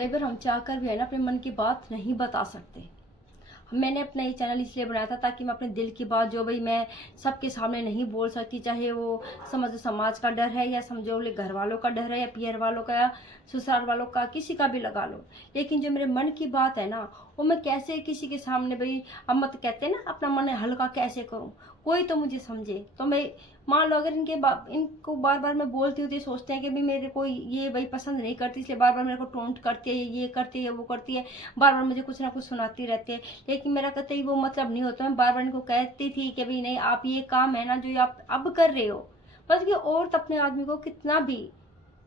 कई बार हम चाहकर भी है ना अपने मन की बात नहीं बता सकते। मैंने अपना ये चैनल इसलिए बनाया था ताकि मैं अपने दिल की बात जो भाई मैं सबके सामने नहीं बोल सकती, चाहे वो समझो समाज का डर है या समझो ले घर वालों का डर है या पीयर वालों का या ससुराल वालों का, किसी का भी लगा लो। लेकिन जो मेरे मन की बात है ना, वो मैं कैसे किसी के सामने भाई, अब मत कहते हैं ना अपना मन हल्का कैसे करूँ, कोई तो मुझे समझे। तो मैं मान लो अगर इनको बार बार मैं बोलती हूँ तो ये सोचते हैं कि भाई मेरे को ये भाई पसंद नहीं करती, इसलिए बार बार मेरे को टोंट करती है, ये करती है वो करती है, बार बार मुझे कुछ ना कुछ सुनाती रहती है। लेकिन मेरा कतई वो मतलब नहीं होता। मैं बार बार इनको कहती थी कि भाई नहीं, आप ये काम है ना जो आप अब कर रहे हो, बस कि औरत अपने आदमी को कितना भी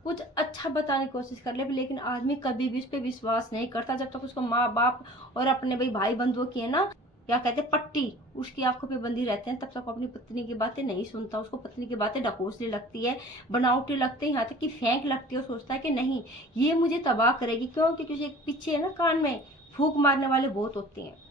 कुछ अच्छा बताने की कोशिश कर ले, लेकिन आदमी कभी भी उस पर विश्वास नहीं करता जब तक उसको माँ बाप और अपने भाई भाई बंधुओं की है ना, क्या कहते हैं, पट्टी उसकी आंखों पे बंदी रहते हैं, तब तक अपनी पत्नी की बातें नहीं सुनता। उसको पत्नी की बातें ढकोसली लगती है, बनावटी लगती है, यहाँ तक कि फेंक लगती है। और सोचता है कि नहीं, ये मुझे तबाह करेगी। क्यों? क्योंकि उसे पीछे है ना कान में फूंक मारने वाले बहुत होते हैं।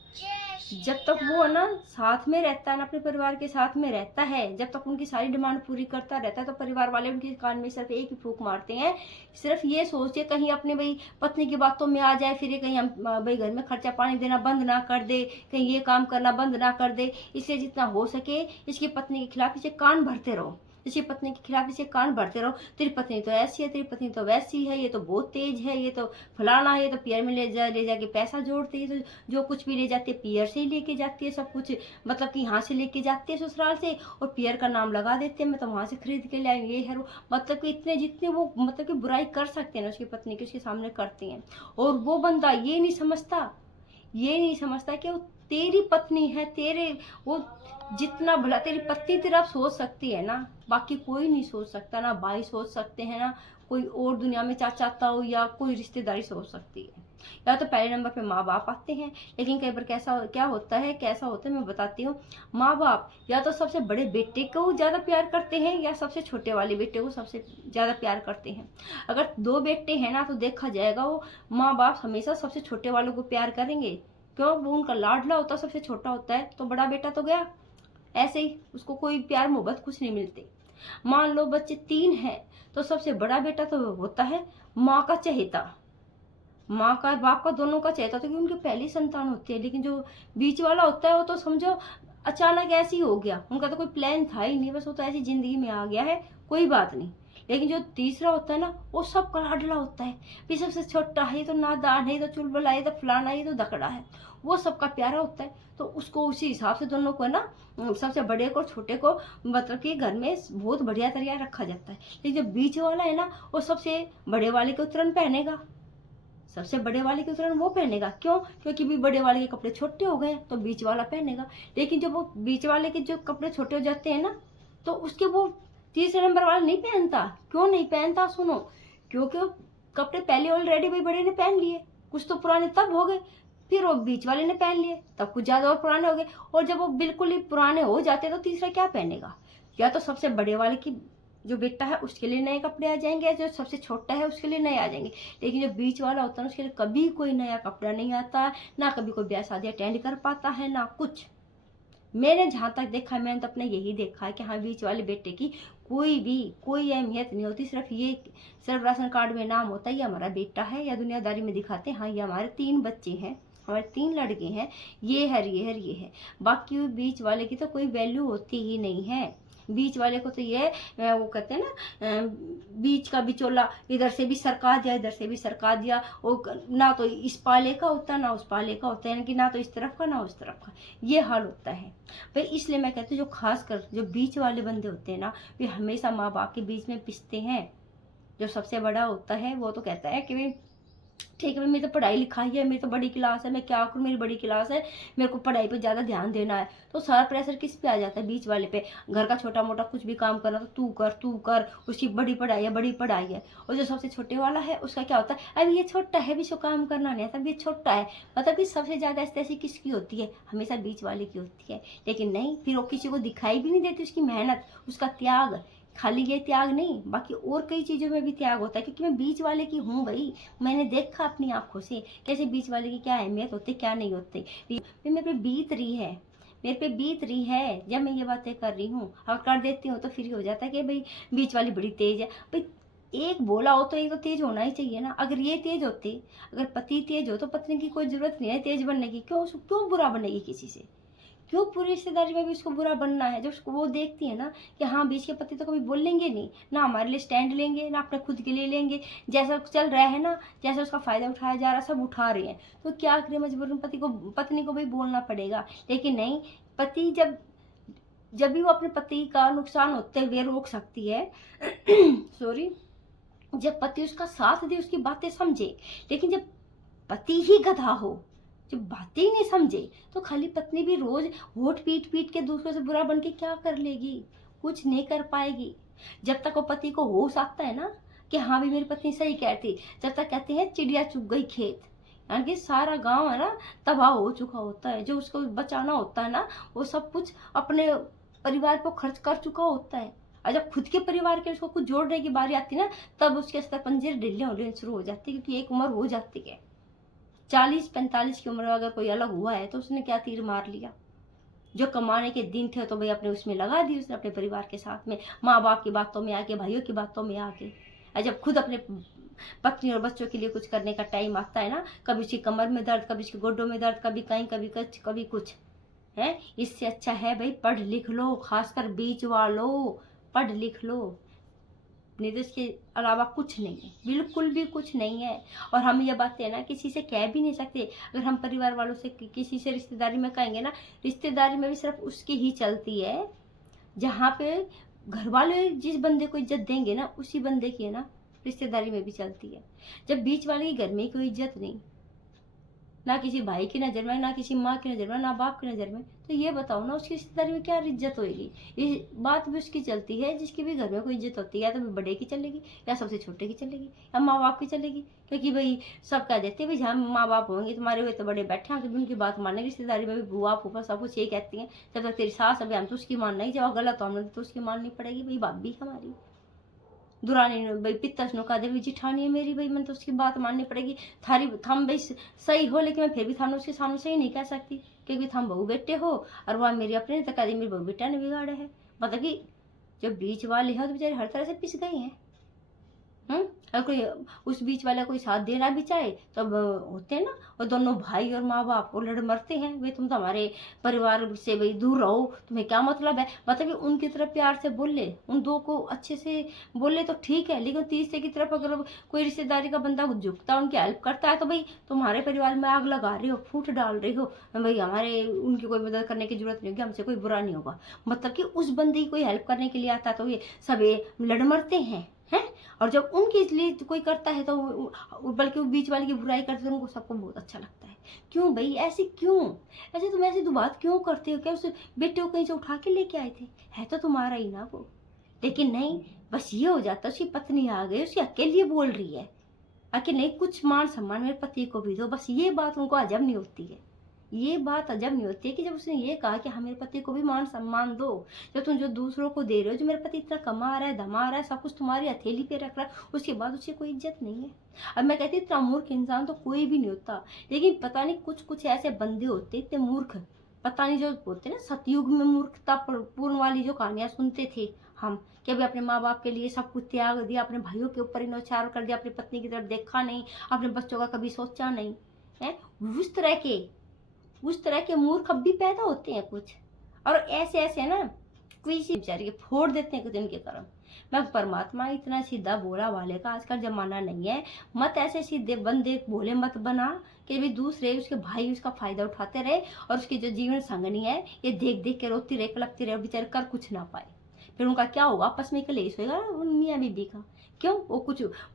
जब तक वो है ना साथ में रहता है ना, अपने परिवार के साथ में रहता है, जब तक उनकी सारी डिमांड पूरी करता रहता है, तो परिवार वाले उनके कान में सिर्फ एक ही फूंक मारते हैं। सिर्फ ये सोच के कहीं अपने भाई पत्नी की बातों में आ जाए, फिर ये कहीं हम भाई घर में खर्चा पानी देना बंद ना कर दे, कहीं ये काम करना बंद ना कर दे। इसलिए जितना हो सके इसकी पत्नी के खिलाफ इसे कान भरते रहो, इसकी पत्नी के खिलाफ इसे कान भरते रहो। तेरी पत्नी तो ऐसी है, तेरी पत्नी तो वैसी है, ये तो बहुत तेज है, ये तो फलाना है, ये तो पियर में ले जाके पैसा जोड़ती है, तो जो कुछ भी ले जाती है पियर से ही लेके जाती है सब कुछ, मतलब कि यहाँ से लेके जाती है ससुराल से, और पियर का नाम लगा देते हैं मैं तो वहां से खरीद के लाई, ये है वो। मतलब कि इतने जितने वो मतलब कि बुराई कर सकते हैं ना उसकी पत्नी की, उसके सामने करती हैं। और वो बंदा ये नहीं समझता कि वो तेरी पत्नी है, तेरे वो जितना भला तेरी पत्नी तेरा सोच सकती है ना, बाकी कोई नहीं सोच सकता। ना भाई सोच सकते हैं, ना कोई और दुनिया में चाचा हो या कोई रिश्तेदारी सोच सकती है। या तो पहले नंबर पे माँ बाप आते हैं। लेकिन कई बार कैसा होता है मैं बताती हूँ। माँ बाप या तो सबसे बड़े बेटे को ज्यादा प्यार करते हैं या सबसे छोटे वाले बेटे को सबसे ज्यादा प्यार करते हैं। अगर दो बेटे हैं ना तो देखा जाएगा वो माँ बाप हमेशा सबसे छोटे वालों को प्यार करेंगे। क्यों? वो उनका लाडला होता है, सबसे छोटा होता है, तो बड़ा बेटा तो गया, ऐसे ही उसको कोई प्यार मोहब्बत कुछ नहीं मिलते। मान लो बच्चे 3 हैं तो सबसे बड़ा बेटा तो होता है माँ का चहेता, माँ का बाप का दोनों का चहेता, तो क्योंकि उनकी पहली संतान होती है। लेकिन जो बीच वाला होता है वो तो समझो अचानक ऐसे ही हो गया, उनका तो कोई प्लान था ही नहीं, बस वो तो ऐसी जिंदगी में आ गया है, कोई बात नहीं। लेकिन जो तीसरा होता है ना वो सबका लाडला होता है, फिर सबसे छोटा है, ये तो नादान है, ये तो चुलबुला है, ये तो फलाना है, ये तो दकड़ा है, वो सबका प्यारा होता है। तो उसको उसी हिसाब से दोनों को है ना, सबसे बड़े को छोटे को मतलब कि घर में बहुत बढ़िया तरीका रखा जाता है। लेकिन जो बीच वाला है ना वो सबसे बड़े वाले को तुरंत पहनेगा, सबसे बड़े वाले के तुरंत वो पहनेगा। क्यों? क्योंकि भी बड़े वाले के कपड़े छोटे हो गए तो बीच वाला पहनेगा। लेकिन जब वो बीच वाले के जो कपड़े छोटे हो जाते हैं ना तो उसके वो तीसरे नंबर वाला नहीं पहनता। क्यों नहीं पहनता? सुनो, क्योंकि वो कपड़े पहले ऑलरेडी भाई बड़े ने पहन लिए, कुछ तो पुराने तब हो गए, फिर वो बीच वाले ने पहन लिए तब कुछ ज्यादा और पुराने हो गए, और जब वो बिल्कुल ही पुराने हो जाते तो तीसरा क्या पहनेगा? या तो सबसे बड़े वाले की जो बेटा है उसके लिए नए कपड़े आ जाएंगे, जो सबसे छोटा है उसके लिए नए आ जाएंगे। लेकिन जो बीच वाला होता है उसके लिए कभी कोई नया कपड़ा नहीं आता, ना कभी कोई ब्याह शादी अटेंड कर पाता है, ना कुछ। मैंने जहां तक देखा है, मैंने तो अपने यही देखा है कि हाँ, बीच वाले बेटे की कोई अहमियत नहीं होती। सिर्फ राशन कार्ड में नाम होता है ये हमारा बेटा है, या दुनियादारी में दिखाते हैं हाँ ये हमारे 3 बच्चे हैं, हमारे 3 लड़के हैं, ये है ये है ये है। बाकी बीच वाले की तो कोई वैल्यू होती ही नहीं है। बीच वाले को तो ये वो कहते हैं ना, बीच का बिचौला, इधर से भी सरका दिया इधर से भी सरका दिया, वो ना तो इस पाले का होता ना उस पाले का होता है, यानी कि ना तो इस तरफ का ना उस तरफ का, ये हाल होता है भाई। इसलिए मैं कहती हूँ जो खासकर जो बीच वाले बंदे होते हैं ना, वे हमेशा माँ बाप के बीच में पिसते हैं। जो सबसे बड़ा होता है वो तो कहता है कि भाई ठीक है, मेरी तो पढ़ाई लिखाई है, मेरी तो बड़ी क्लास है, मैं क्या करूँ, मेरी बड़ी क्लास है, मेरे को पढ़ाई पे ज़्यादा ध्यान देना है। तो सारा प्रेशर किस पे आ जाता है? बीच वाले पे। घर का छोटा मोटा कुछ भी काम करना तो तू कर, उसकी बड़ी पढ़ाई है। और जो सबसे छोटे वाला है उसका क्या होता है, अब ये छोटा है, भी इसको काम करना नहीं आता, ये छोटा है। मतलब कि सबसे ज़्यादा ऐसी किसकी होती है? हमेशा बीच वाले की होती है। लेकिन नहीं, फिर वो किसी को दिखाई भी नहीं देती उसकी मेहनत, उसका त्याग। खाली ये त्याग नहीं, बाकी और कई चीजों में भी त्याग होता है, क्योंकि मैं बीच वाले की हूँ भाई। मैंने देखा अपनी आंखों से कैसे बीच वाले की क्या अहमियत होती क्या नहीं होती। मेरे पे बीत रही है, जब मैं ये बातें कर रही हूँ। और कर देती हूँ तो फिर हो जाता है कि भाई बीच वाली बड़ी तेज है। भाई एक बोला हो तो एक तो तेज होना ही चाहिए ना। अगर ये तेज होते, अगर पति तेज हो तो पत्नी की कोई जरूरत नहीं है तेज बनने की। क्यों बुरा बनेगी किसी से? क्यों पूरी रिश्तेदारी में भी उसको बुरा बनना है? जब उसको वो देखती है ना कि हाँ बीच के पति तो कभी बोलेंगे नहीं, ना हमारे लिए स्टैंड लेंगे, ना अपने खुद के लिए लेंगे, जैसा चल रहा है ना, जैसा उसका फायदा उठाया जा रहा है सब उठा रहे हैं, तो क्या करें, मजबूरन पत्नी को भी बोलना पड़ेगा। लेकिन नहीं, पति जब भी वो अपने पति का नुकसान होते हुए रोक सकती है सॉरी, जब पति उसका साथ दे, उसकी बातें समझे। लेकिन जब पति ही गधा हो, जब बातें ही नहीं समझे, तो खाली पत्नी भी रोज होठ पीट पीट के दूसरों से बुरा बन के क्या कर लेगी? कुछ नहीं कर पाएगी। जब तक वो पति को होश आता है ना कि हाँ भी मेरी पत्नी सही कहती, जब तक कहते हैं चिड़िया चुग गई खेत, यानी कि सारा गांव है ना तबाह हो चुका होता है। जो उसको बचाना होता है ना, वो सब कुछ अपने परिवार पर खर्च कर चुका होता है। और जब खुद के परिवार के उसको कुछ जोड़ने की बारी आती है ना, तब उसके स्तर पंजे ढीले होने शुरू हो जाती है। क्योंकि एक उम्र हो जाती है 40-45 की उम्र में अगर कोई अलग हुआ है तो उसने क्या तीर मार लिया? जो कमाने के दिन थे तो भाई अपने उसमें लगा दी उसने, अपने परिवार के साथ में, माँ बाप की बातों में आके, भाइयों की बातों में आके। और जब खुद अपने पत्नी और बच्चों के लिए कुछ करने का टाइम आता है ना, कभी उसकी कमर में दर्द, कभी उसके गोडों में दर्द, कभी कहीं, कभी कुछ है। इससे अच्छा है भाई पढ़ लिख लो, खासकर बीच वालों, पढ़ लिख लो। नहीं तो इसके अलावा कुछ नहीं है, बिल्कुल भी कुछ नहीं है। और हम ये बातें ना किसी से कह भी नहीं सकते। अगर हम परिवार वालों से किसी से रिश्तेदारी में कहेंगे ना, रिश्तेदारी में भी सिर्फ उसकी ही चलती है जहाँ पे घर वाले जिस बंदे को इज्जत देंगे ना, उसी बंदे की है ना रिश्तेदारी में भी चलती है। जब बीच वाले की घर में कोई इज्जत नहीं, ना किसी भाई की नज़र में, ना किसी माँ की नज़र में, ना बाप की नज़र में, तो ये बताओ ना उसकी रिश्तेदारी में क्या इज्जत होगी? ये बात भी उसकी चलती है जिसकी भी घर में कोई इज्जत होती है। या तो बड़े की चलेगी, या सबसे छोटे की चलेगी, या माँ बाप की चलेगी। क्योंकि भाई सब कह देते हैं भाई जहाँ माँ बाप होंगे तुम्हारे हुए तो बड़े बैठे हैं, उनकी बात मानने। रिश्तेदारी में भी बुआ फूफा सब कुछ ये कहती हैं, जब तक तेरी सास अभी हम तो उसकी मानना ही, जब गलत हो हमने तो उसकी माननी पड़ेगी। भाई भाभी हमारी दुरानी भाई पित्तस नो का देवी जिठानी है मेरी, भाई मैं तो उसकी बात माननी पड़ेगी। थारी थम भाई सही हो, लेकिन मैं फिर भी थाने उसके सामने सही नहीं कह सकती, क्योंकि थम बहू बेटे हो और वह मेरी अपने तक मेरी बहू बेटा ने बिगाड़े है। मतलब कि जो बीच वाले हैं तो बेचारे हर तरह से पिस गए हैं। अगर कोई उस बीच वाला कोई साथ देना भी चाहे तब होते हैं ना, और दोनों भाई और माँ बाप वो लड़ मरते हैं, भाई तुम तो हमारे परिवार से भाई दूर रहो, तुम्हें क्या मतलब है। मतलब कि उनकी तरफ प्यार से बोल ले, उन दो को अच्छे से बोल ले तो ठीक है। लेकिन तीसरे की तरफ अगर कोई रिश्तेदारी का बंदा झुकता उनकी हेल्प करता है, तो भाई तुम्हारे परिवार में आग लगा रहे हो, फूट डाल रहे हो। भाई हमारे उनकी कोई मदद करने की जरूरत नहीं होगी, हमसे कोई बुरा नहीं होगा। मतलब कि उस बंदे की कोई हेल्प करने के लिए आता है तो ये सब लड़ मरते हैं। और जब उनके लिए कोई करता है तो बल्कि वो बीच वाले की बुराई करते हैं, तो उनको सबको बहुत अच्छा लगता है। क्यों भाई ऐसे क्यों? ऐसे तुम ऐसी बात क्यों करते हो? क्या उस बेटे को कहीं से उठा के लेके आए थे? है तो तुम्हारा ही ना वो। लेकिन नहीं, बस ये हो जाता उसकी पत्नी आ गई, उसकी अकेले बोल रही है कि नहीं कुछ मान सम्मान मेरे पति को भी दो। बस ये बात उनको अजब नहीं होती है। ये बात अजब नहीं होती है कि जब उसने ये कहा कि हाँ मेरे पति को भी मान सम्मान दो, जब तुम जो दूसरों को दे रहे हो, जो मेरा पति इतना कमा रहा है, धमा रहा है, सब कुछ तुम्हारी हथेली पे रख रहा है, उसके बाद उससे कोई इज्जत नहीं है। अब मैं कहती इतना मूर्ख इंसान तो कोई भी नहीं होता। लेकिन पता नहीं कुछ ऐसे बंदे होते इतने मूर्ख, पता नहीं जो होते ना सतयुग में मूर्खता पूर्ण वाली जो कहानियां सुनते थे हम, कि अभी अपने माँ बाप के लिए सब कुछ त्याग दिया, अपने भाइयों के ऊपर इनौचार कर दिया, अपनी पत्नी की तरफ देखा नहीं, अपने बच्चों का कभी सोचा नहीं है। उस तरह के मूर्ख अब भी पैदा होते हैं कुछ, और ऐसे ना किसी बेचारे के फोड़ देते हैं कुछ इनके कर्म। मैं परमात्मा इतना सीधा बोला वाले का आजकल जमाना नहीं है। मत ऐसे सीधे बंदे भोले मत बना कि भी दूसरे उसके भाई उसका फायदा उठाते रहे, और उसकी जो जीवन संगनी है ये देख देख के रोती रहे, कलपती रहे, बेचारे कर कुछ ना पाए। फिर उनका क्या होगा? आपस में कलेश होगा उन मियाँ बीबी का। क्यों?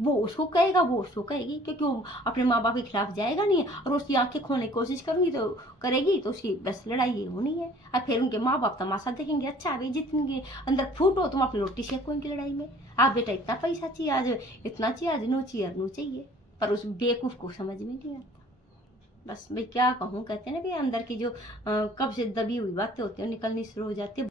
वो उसको कहेगा, वो उसको कहेगी, क्योंकि वो अपने माँ बाप के खिलाफ जाएगा नहीं, और उसकी आंखें खोलने की कोशिश करेगी तो उसकी बस लड़ाई ये होनी है। और फिर उनके माँ बाप तमाशा देखेंगे, अच्छा भाई जितने अंदर फूट हो तुम अपनी रोटी सेको इनकी लड़ाई में। आप बेटा इतना पैसा चाहिए आज, इतना चाहिए आज, नो चाहिए। पर उस बेवकूफ को समझ में नहीं आता। बस भाई क्या कहूँ, कहते हैं ना भाई अंदर की जो कब से दबी हुई बातें होती है निकलनी शुरू हो जाती है।